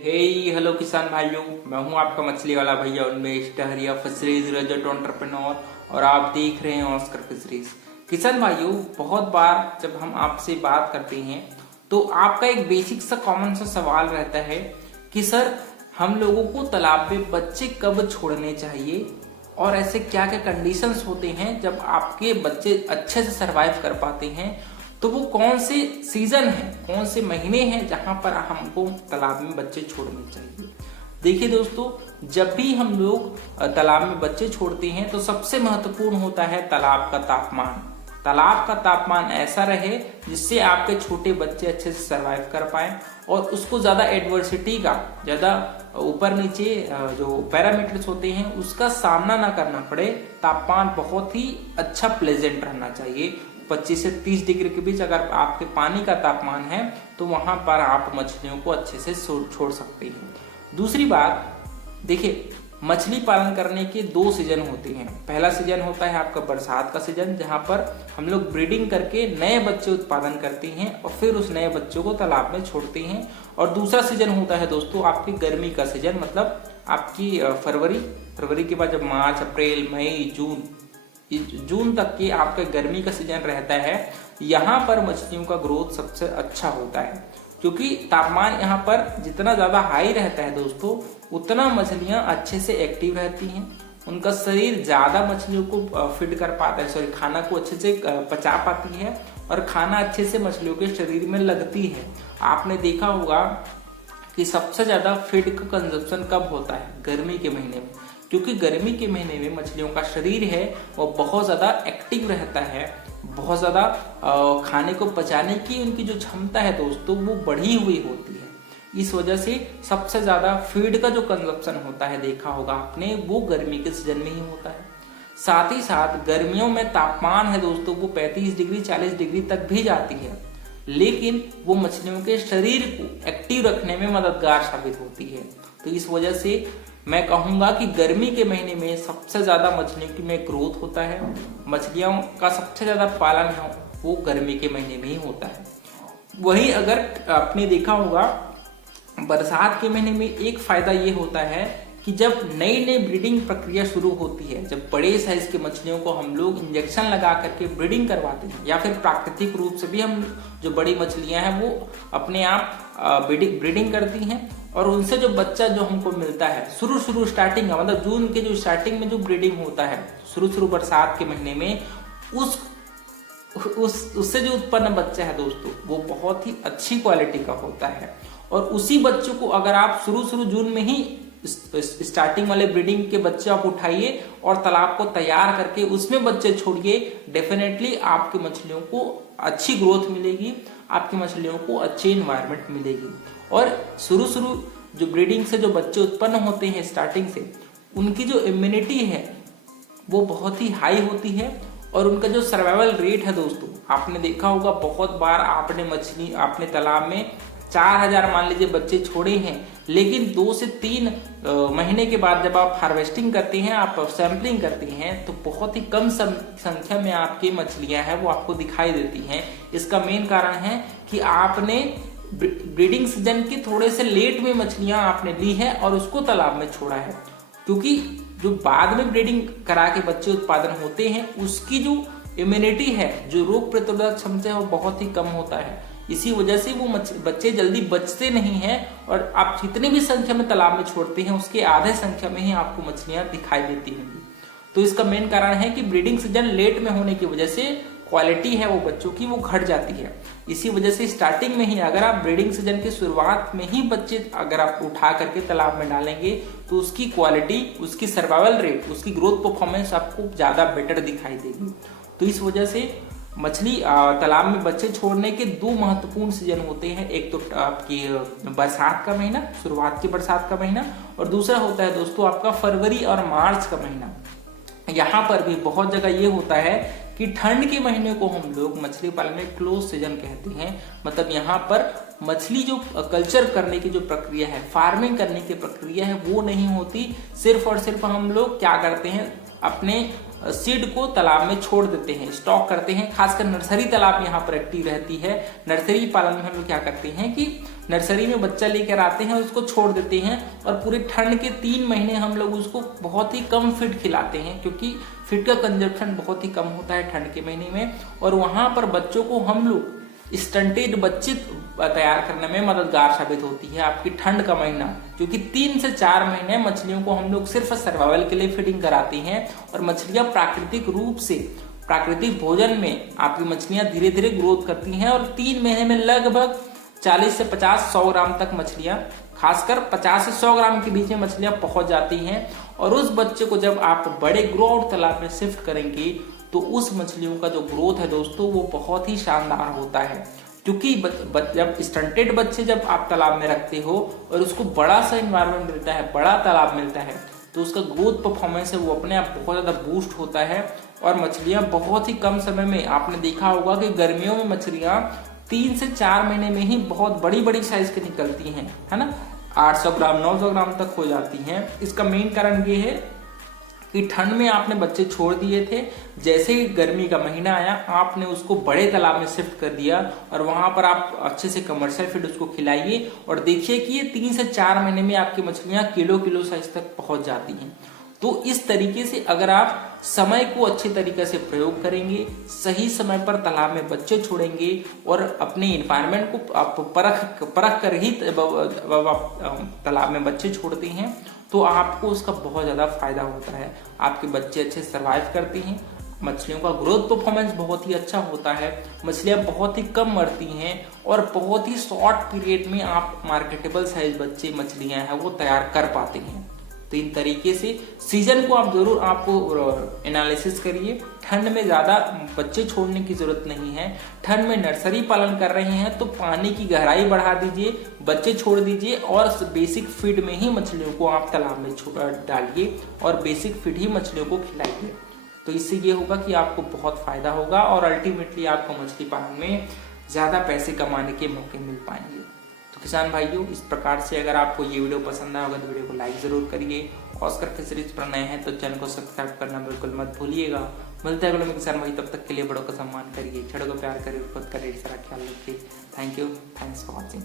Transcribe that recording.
हे hello किसान भाइयों, मैं हूं आपका मछली वाला भैया उन्मेष टहरिया फिशरीज ग्रेजुएट एंटरप्रेन्योर और आप देख रहे हैं ऑस्कर फिशरीज। किसान भाइयों, बहुत बार जब हम आपसे बात करते हैं तो आपका एक बेसिक सा कॉमन सा सवाल रहता है कि सर हम लोगों को तालाब में बच्चे कब छोड़ने चाहिए और ऐसे क्या क्या कंडीशंस होते हैं जब आपके बच्चे अच्छे से सरवाइव कर पाते हैं। तो वो कौन से सीजन है, कौन से महीने हैं जहां पर हमको तालाब में बच्चे छोड़ने चाहिए। देखिए दोस्तों, जब भी हम लोग तालाब में बच्चे छोड़ते हैं तो सबसे महत्वपूर्ण होता है तालाब का तापमान। तालाब का तापमान ऐसा रहे जिससे आपके छोटे बच्चे अच्छे से सरवाइव कर पाए और उसको ज्यादा एडवर्सिटी का, ज्यादा ऊपर नीचे जो पैरामीटर्स होते हैं उसका सामना ना करना पड़े। तापमान बहुत ही अच्छा प्लेजेंट रहना चाहिए। 25 से 30 डिग्री के बीच अगर आपके पानी का तापमान है तो वहां पर आप मछलियों को अच्छे से छोड़ सकते हैं। दूसरी बात, देखिए मछली पालन करने के 2 सीजन होते हैं। पहला सीजन होता है आपका बरसात का सीजन, जहां पर हम लोग ब्रीडिंग करके नए बच्चे उत्पादन करते हैं और फिर उस नए बच्चों को तालाब में छोड़ते हैं। और दूसरा सीजन होता है दोस्तों आपकी गर्मी का सीजन, मतलब आपकी फरवरी के बाद जब मार्च, अप्रैल, मई, जून तक की आपका गर्मी का सीजन रहता है। यहाँ पर मछलियों का ग्रोथ सबसे अच्छा होता है क्योंकि तापमान यहाँ पर जितना ज्यादा हाई रहता है दोस्तों, उतना मछलियां अच्छे से एक्टिव रहती हैं। उनका शरीर ज्यादा मछलियों को फीड कर पाता है, खाना को अच्छे से पचा पाती है और खाना अच्छे से मछलियों के शरीर में लगती है। आपने देखा होगा कि सबसे ज्यादा फीड का कंजप्शन कब होता है? गर्मी के महीने में, क्योंकि गर्मी के महीने में मछलियों का शरीर है वो बहुत ज्यादा एक्टिव रहता है, बहुत ज्यादा खाने को पचाने की उनकी जो क्षमता है दोस्तों वो बढ़ी हुई होती है। इस वजह से सबसे ज्यादा फीड का जो कंजप्शन होता है, देखा होगा आपने, वो गर्मी के सीजन में ही होता है। साथ ही साथ गर्मियों में तापमान है दोस्तों वो 35 डिग्री 40 डिग्री तक भी जाती है, लेकिन वो मछलियों के शरीर को एक्टिव रखने में मददगार साबित होती है। तो इस वजह से मैं कहूंगा कि गर्मी के महीने में सबसे ज्यादा मछलियों में ग्रोथ होता है। मछलियों का सबसे ज्यादा पालन है वो गर्मी के महीने में ही होता है। वही अगर आपने देखा होगा बरसात के महीने में एक फायदा ये होता है कि जब नई नई ब्रीडिंग प्रक्रिया शुरू होती है, जब बड़े साइज के मछलियों को हम लोग इंजेक्शन लगा करके ब्रीडिंग करवाते हैं या फिर प्राकृतिक रूप से भी हम जो बड़ी मछलियां हैं वो अपने आप ब्रीडिंग करती हैं और उनसे जो बच्चा जो हमको मिलता है शुरू स्टार्टिंग का, मतलब जून के जो स्टार्टिंग में जो ब्रीडिंग होता है शुरू बरसात के महीने में, उससे जो उत्पन्न बच्चा है दोस्तों वो बहुत ही अच्छी क्वालिटी का होता है। और उसी बच्चों को अगर आप शुरू जून में ही स्टार्टिंग वाले ब्रीडिंग के बच्चे आप उठाइए और तालाब को तैयार करके उसमें बच्चे छोड़िए, डेफिनेटली आपकी मछलियों को अच्छी ग्रोथ मिलेगी, आपकी मछलियों को अच्छी इन्वायरमेंट मिलेगी। और शुरू जो ब्रीडिंग से जो बच्चे उत्पन्न होते हैं स्टार्टिंग से, उनकी जो इम्यूनिटी है वो बहुत ही हाई होती है और उनका जो सर्वाइवल रेट है दोस्तों, आपने देखा होगा बहुत बार आपने तालाब में 4000 मान लीजिए बच्चे छोड़े हैं, लेकिन 2 से 3 महीने के बाद जब आप हार्वेस्टिंग करते हैं, आप सैंपलिंग करते हैं, तो बहुत ही कम संख्या में आपकी मछलियां हैं वो आपको दिखाई देती हैं। इसका मेन कारण है कि आपने ब्रीडिंग सीजन के थोड़े से लेट में मछलियां आपने ली है और उसको तालाब में छोड़ा है, क्योंकि जो बाद में ब्रीडिंग करा के बच्चे उत्पादन होते हैं उसकी जो इम्यूनिटी है, जो रोग प्रतिरोधक क्षमता है वो बहुत ही कम होता है। इसी वजह से वो बच्चे जल्दी बचते नहीं हैं और आप जितने भी संख्या में तालाब में छोड़ते हैं उसके आधे संख्या में ही आपको मछलियां दिखाई देती होंगी। तो इसका मेन कारण है कि ब्रीडिंग सीजन लेट में होने की वजह से क्वालिटी है वो बच्चों की वो घट जाती है। इसी वजह से स्टार्टिंग में ही अगर आप ब्रीडिंग सीजन की शुरुआत में ही बच्चे अगर आप उठा करके तालाब में डालेंगे तो उसकी क्वालिटी, उसकी सर्वाइवल रेट, उसकी ग्रोथ परफॉर्मेंस आपको ज्यादा बेटर दिखाई देगी। तो इस वजह से मछली तालाब में बच्चे छोड़ने के 2 महत्वपूर्ण सीजन होते हैं। एक तो आपकी बरसात का महीना, शुरुआत की बरसात का महीना, और दूसरा होता है दोस्तों आपका फरवरी और मार्च का महीना। यहाँ पर भी बहुत जगह ये होता है कि ठंड के महीने को हम लोग मछली पालन में क्लोज सीजन कहते हैं। मतलब यहाँ पर मछली जो कल्चर करने की जो प्रक्रिया है, फार्मिंग करने की प्रक्रिया है, वो नहीं होती। सिर्फ और सिर्फ हम लोग क्या करते हैं, अपने सीड को तालाब में छोड़ देते हैं, स्टॉक करते हैं। खासकर नर्सरी तालाब यहाँ पर एक्टिव रहती है। नर्सरी पालन में हम लोग क्या करते हैं कि नर्सरी में बच्चा लेकर आते हैं, उसको छोड़ देते हैं और पूरे ठंड के 3 महीने हम लोग उसको बहुत ही कम फीड खिलाते हैं, क्योंकि फीड का कंजप्शन बहुत ही कम होता है ठंड के महीने में। और वहां पर बच्चों को हम लोग स्टंटेड बच्चे तैयार करने में मददगार साबित होती है। आपकी ठंड का महीना जो कि 3 से 4 महीने मछलियों को हम लोग सिर्फ सर्वाइवल के लिए फीडिंग कराते हैं और मछलियां प्राकृतिक रूप से प्राकृतिक भोजन में आपकी मछलियां धीरे धीरे ग्रोथ करती हैं और 3 महीने में लगभग 40 से 50-100 ग्राम तक मछलियां, खासकर 50 से 100 ग्राम के बीच में मछलियां पहुंच जाती हैं। और उस बच्चे को जब आप बड़े ग्रो आउट तालाब में शिफ्ट करेंगे तो उस मछलियों का जो ग्रोथ है दोस्तों वो बहुत ही शानदार होता है, क्योंकि जब स्टंटेड बच्चे जब आप तालाब में रखते हो और उसको बड़ा सा इन्वायरमेंट मिलता है, बड़ा तालाब मिलता है, तो उसका ग्रोथ परफॉर्मेंस है वो अपने आप बहुत ज्यादा बूस्ट होता है और मछलियां बहुत ही कम समय में, आपने देखा होगा कि गर्मियों में मछलियां 3 से 4 महीने में ही बहुत बड़ी बड़ी साइज की निकलती हैं, है ना, 800 ग्राम 900 ग्राम तक हो जाती हैं। इसका मेन कारण ये है कि ठंड में आपने बच्चे छोड़ दिए थे, जैसे ही गर्मी का महीना आया आपने उसको बड़े तालाब में शिफ्ट कर दिया और वहां पर आप अच्छे से कमर्शियल फीड उसको खिलाइए और देखिए कि ये 3 से 4 महीने में आपकी मछलियां किलो साइज तक पहुंच जाती हैं। तो इस तरीके से अगर आप समय को अच्छे तरीके से प्रयोग करेंगे, सही समय पर तालाब में बच्चे छोड़ेंगे और अपने इन्वायरमेंट को आप परख कर ही तालाब में बच्चे छोड़ते हैं, तो आपको उसका बहुत ज्यादा फायदा होता है। आपके बच्चे अच्छे सर्वाइव करते हैं, मछलियों का ग्रोथ परफॉर्मेंस बहुत ही अच्छा होता है, मछलियां बहुत ही कम मरती हैं और बहुत ही शॉर्ट पीरियड में आप मार्केटेबल साइज बच्चे मछलियां हैं वो तैयार कर पाते हैं। तो इन तरीके से सीजन को आप जरूर आपको एनालिसिस करिए। ठंड में ज्यादा बच्चे छोड़ने की जरूरत नहीं है। ठंड में नर्सरी पालन कर रहे हैं तो पानी की गहराई बढ़ा दीजिए, बच्चे छोड़ दीजिए और बेसिक फीड में ही मछलियों को आप तालाब में डालिए और बेसिक फीड ही मछलियों को खिलाइए। तो इससे ये होगा कि आपको बहुत फायदा होगा और अल्टीमेटली आपको मछली पालन में ज्यादा पैसे कमाने के मौके मिल पाएंगे। तो किसान भाइयों, इस प्रकार से अगर आपको ये वीडियो पसंद आया होगा तो वीडियो को लाइक जरूर करिए। ऑस्कर फिशरीज पर नए हैं तो चैनल को सब्सक्राइब करना बिल्कुल मत भूलिएगा। मिलते हैं अगले में किसान भाई, तब तक के लिए बड़ों का सम्मान करिए, छड़ों को प्यार करिए, खुद का ढेर सारा ख्याल रखिए। Thank you, thanks for watching.